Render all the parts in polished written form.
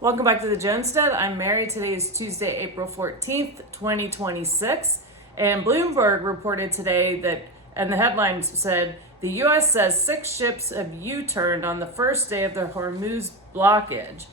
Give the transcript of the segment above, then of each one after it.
Welcome back to the Jonestead. I'm Mary. Today is Tuesday, April 14th, 2026. And Bloomberg reported today that, and the headline said, the U.S. says 6 ships have U-turned on the first day of the Hormuz blockage.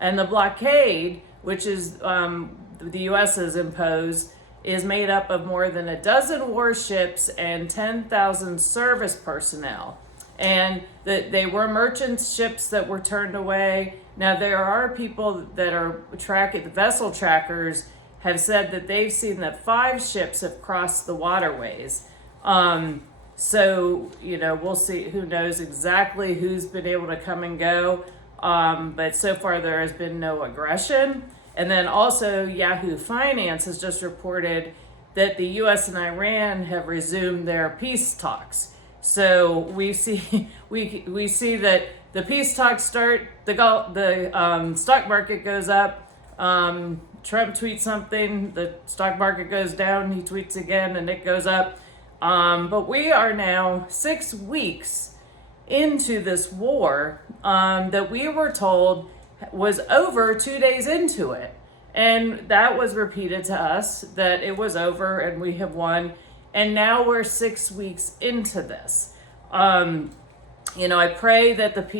And the blockade, which is the U.S. has imposed, is made up of more than a dozen warships and 10,000 service personnel. And they were merchant ships that were turned away. Now, there are people that are tracking, the vessel trackers have said that they've seen that 5 ships have crossed the waterways. So, we'll see. Who knows exactly who's been able to come and go. But so far, there has been no aggression. And then also, Yahoo Finance has just reported that the U.S. and Iran have resumed their peace talks. So we see that the peace talks start. The stock market goes up. Trump tweets something. The stock market goes down. He tweets again, and it goes up. But we are now 6 weeks into this war that we were told was over 2 days into it. And that was repeated to us that it was over and we have won. And now we're 6 weeks into this. I pray that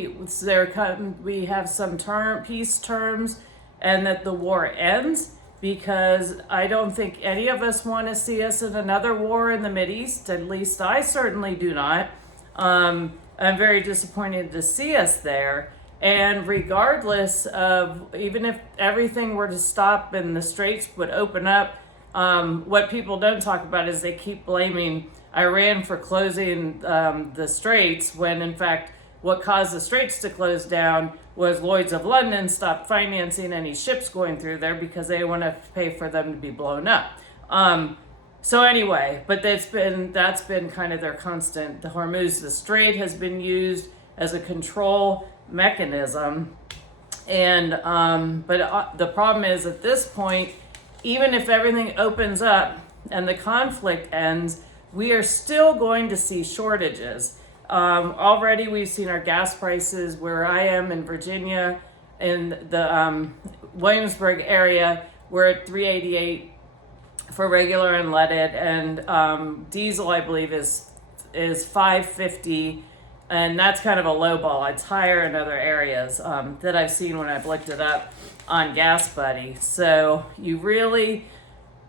we have some peace terms and that the war ends, because I don't think any of us want to see us in another war in the Mideast. At least I certainly do not. I'm very disappointed to see us there. And regardless of, even if everything were to stop and the straits would open up, what people don't talk about is they keep blaming Iran for closing the straits, when in fact what caused the straits to close down was Lloyd's of London stopped financing any ships going through there because they want to pay for them to be blown up. So anyway, but that's been kind of their constant. The Hormuz, the strait, has been used as a control mechanism, and but the problem is, at this point, even if everything opens up and the conflict ends, we are still going to see shortages. Already we've seen our gas prices where I am in Virginia, in the Williamsburg area, we're at $3.88 for regular unleaded, and diesel, I believe, is $5.50. And that's kind of a low ball. It's higher in other areas that I've seen when I've looked it up on Gas Buddy. So you really,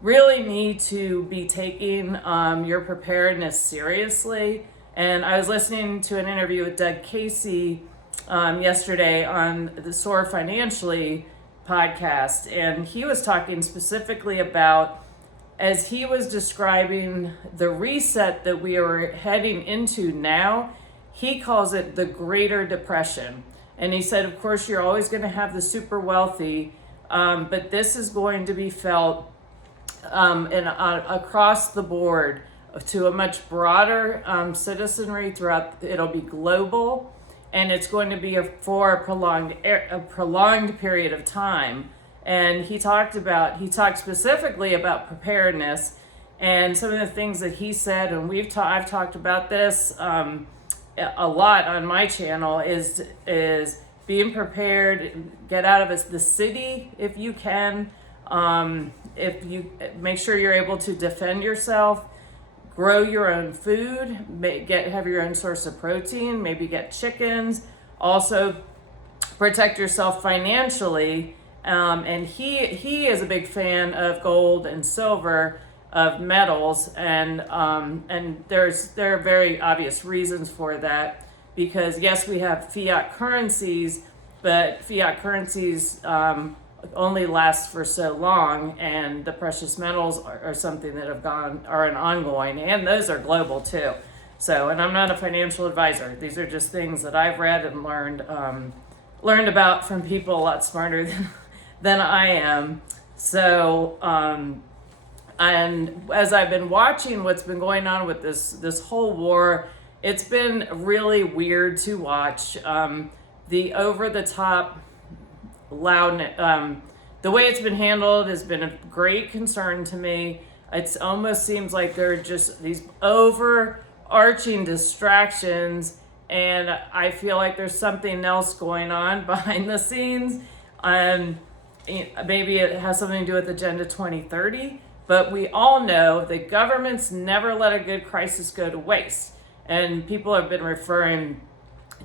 really need to be taking your preparedness seriously. And I was listening to an interview with Doug Casey yesterday on the SOAR Financially podcast. And he was talking specifically about, as he was describing the reset that we are heading into now, he calls it the Greater Depression. And he said, of course, you're always going to have the super wealthy, but this is going to be felt across the board to a much broader citizenry throughout. It'll be global, and it's going to be for a prolonged period of time. And he talked specifically about preparedness, and some of the things that he said, and I've talked about this a lot on my channel, is being prepared. Get out of the city if you can. If you make sure you're able to defend yourself, grow your own food, have your own source of protein, maybe get chickens. Also, protect yourself financially. And he is a big fan of gold and silver, of metals, and there are very obvious reasons for that, because yes, we have fiat currencies, but fiat currencies only last for so long, and the precious metals are something that are an ongoing, and those are global too. So, and I'm not a financial advisor. These are just things that I've read and learned about from people a lot smarter than I am. So, and as I've been watching what's been going on with this whole war, it's been really weird to watch. The over-the-top loud, the way it's been handled has been a great concern to me. It almost seems like there are just these overarching distractions, and I feel like there's something else going on behind the scenes. And maybe it has something to do with Agenda 2030, but we all know that governments never let a good crisis go to waste. And people have been referring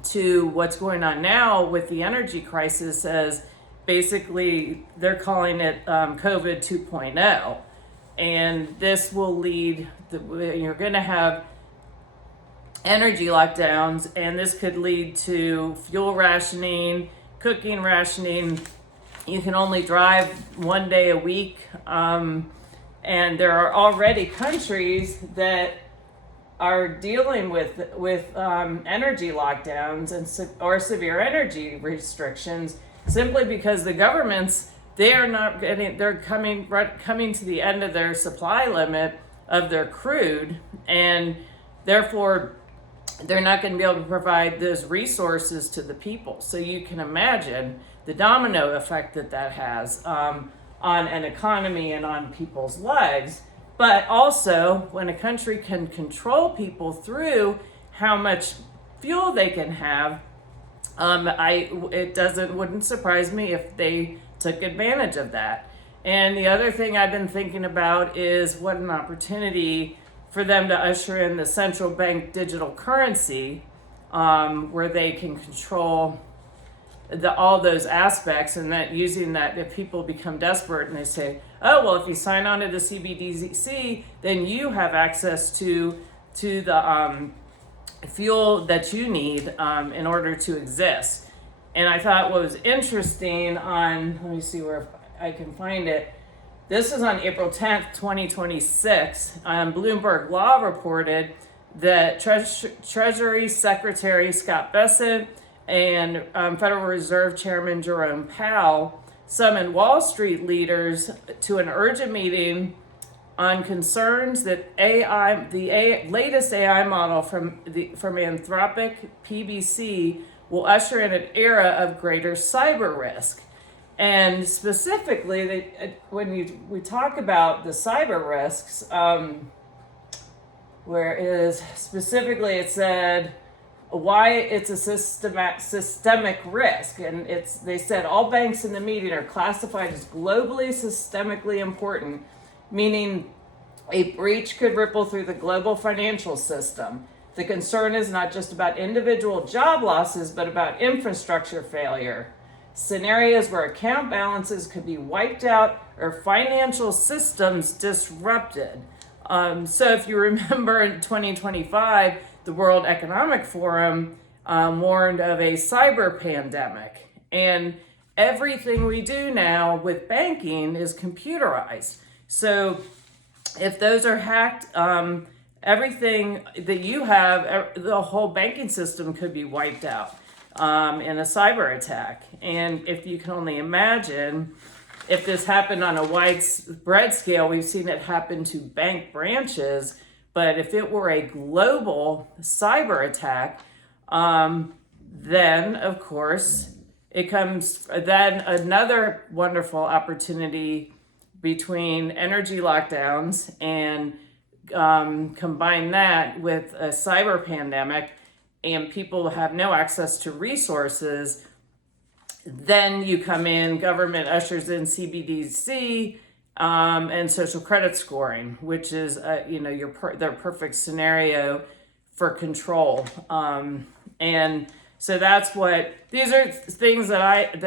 to what's going on now with the energy crisis as basically they're calling it COVID 2.0. And this will lead, you're going to have energy lockdowns, and this could lead to fuel rationing, cooking rationing. You can only drive one day a week. And there are already countries that are dealing with energy lockdowns or severe energy restrictions simply because the governments, they're coming to the end of their supply limit of their crude, and therefore they're not going to be able to provide those resources to the people. So you can imagine the domino effect that has on an economy and on people's lives. But also, when a country can control people through how much fuel they can have, wouldn't surprise me if they took advantage of that. And the other thing I've been thinking about is what an opportunity for them to usher in the central bank digital currency, where they can control all those aspects, and that using that, if people become desperate and they say, oh, well, if you sign on to the CBDC, then you have access to the fuel that you need in order to exist. And I thought what was interesting let me see where I can find it. This is on April 10th, 2026. Bloomberg Law reported that Treasury Secretary Scott Bessent and Federal Reserve Chairman Jerome Powell summoned Wall Street leaders to an urgent meeting on concerns that the latest AI model from Anthropic PBC will usher in an era of greater cyber risk. And specifically, when we talk about the cyber risks, where it said why it's a systemic risk, and they said all banks in the meeting are classified as globally systemically important, meaning a breach could ripple through the global financial system. The concern is not just about individual job losses, but about infrastructure failure, scenarios where account balances could be wiped out or financial systems disrupted. So if you remember in 2025, the World Economic Forum warned of a cyber pandemic. And everything we do now with banking is computerized. So if those are hacked, everything that you have, the whole banking system could be wiped out in a cyber attack. And if you can only imagine, if this happened on a widespread scale, we've seen it happen to bank branches. But if it were a global cyber attack, then of course it comes then another wonderful opportunity between energy lockdowns and combine that with a cyber pandemic, and people have no access to resources. Then you come in, government ushers in CBDC and social credit scoring, which is their perfect scenario for control. And so these are things that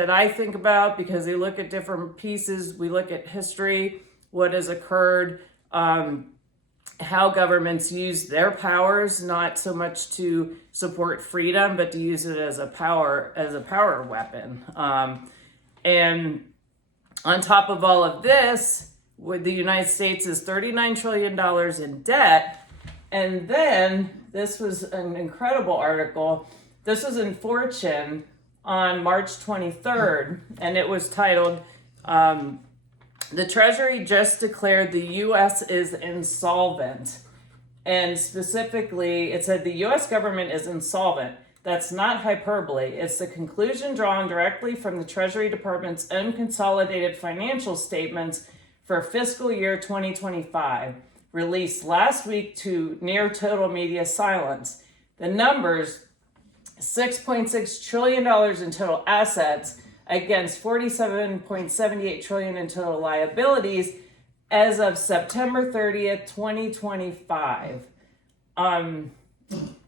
I think about, because they look at different pieces. We look at history, what has occurred, how governments use their powers, not so much to support freedom, but to use it as a power weapon. And on top of all of this, the United States is $39 trillion in debt. And then this was an incredible article. This was in Fortune on March 23rd, and it was titled, "The Treasury Just Declared the U.S. is Insolvent." And specifically, it said the U.S. government is insolvent. That's not hyperbole. It's the conclusion drawn directly from the Treasury Department's own consolidated financial statements for fiscal year 2025, released last week to near total media silence. The numbers: $6.6 trillion in total assets, against 47.78 trillion in total liabilities as of September 30th, 2025. And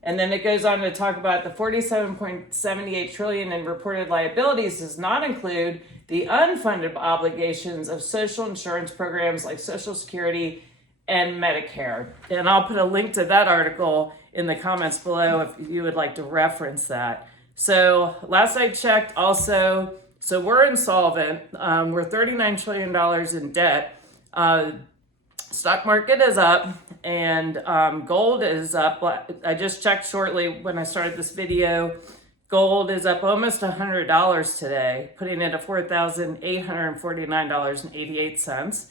then it goes on to talk about the 47.78 trillion in reported liabilities does not include the unfunded obligations of social insurance programs like Social Security and Medicare. And I'll put a link to that article in the comments below if you would like to reference that. So last I checked also, so we're insolvent. We're $39 trillion in debt. Stock market is up and gold is up. I just checked shortly when I started this video. Gold is up almost $100 today, putting it at $4,849.88.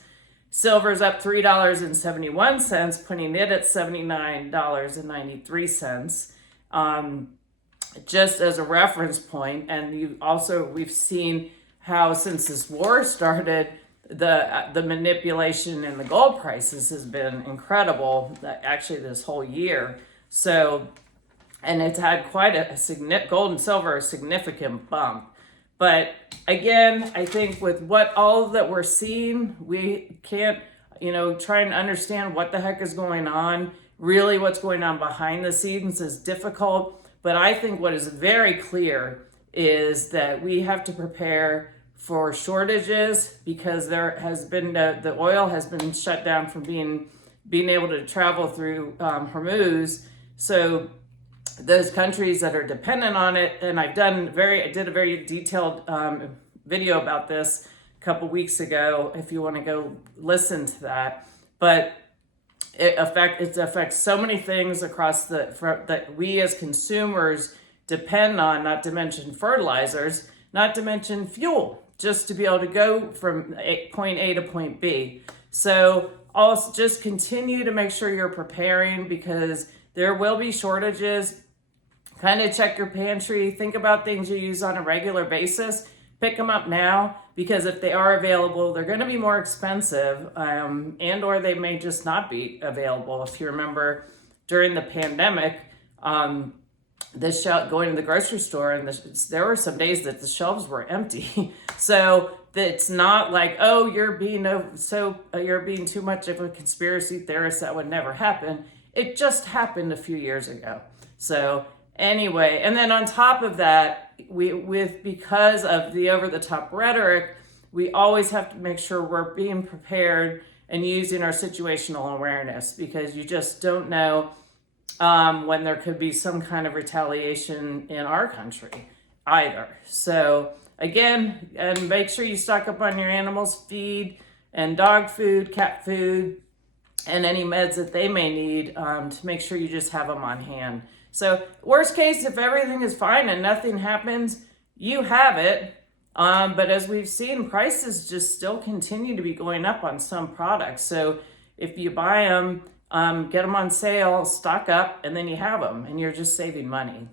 Silver is up $3.71, putting it at $79.93. Just as a reference point, and we've seen how since this war started, the manipulation in the gold prices has been incredible, actually this whole year. So, and it's had quite a significant, gold and silver, a significant bump. But again, I think with all that we're seeing, we can't, try and understand what the heck is going on. Really what's going on behind the scenes is difficult. But I think what is very clear is that we have to prepare for shortages because there has been the oil has been shut down from being able to travel through Hormuz. So those countries that are dependent on it, and I did a very detailed video about this a couple weeks ago if you want to go listen to that. But it affects so many things across that we as consumers depend on, not to mention fertilizers, not to mention fuel, just to be able to go from point A to point B. So also just continue to make sure you're preparing because there will be shortages. Kind of check your pantry, think about things you use on a regular basis, pick them up now because if they are available, they're going to be more expensive and or they may just not be available. If you remember during the pandemic, going to the grocery store and there were some days that the shelves were empty. So it's not like, oh, you're being too much of a conspiracy theorist. That would never happen. It just happened a few years ago. So anyway, and then on top of that, because of the over-the-top rhetoric, we always have to make sure we're being prepared and using our situational awareness because you just don't know when there could be some kind of retaliation in our country either. So again, and make sure you stock up on your animals' feed and dog food, cat food, and any meds that they may need to make sure you just have them on hand. So worst case, if everything is fine and nothing happens, you have it. But as we've seen, prices just still continue to be going up on some products. So if you buy them, get them on sale, stock up, and then you have them and you're just saving money.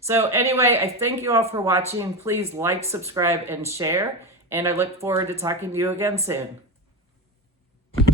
So anyway, I thank you all for watching. Please like, subscribe, and share. And I look forward to talking to you again soon.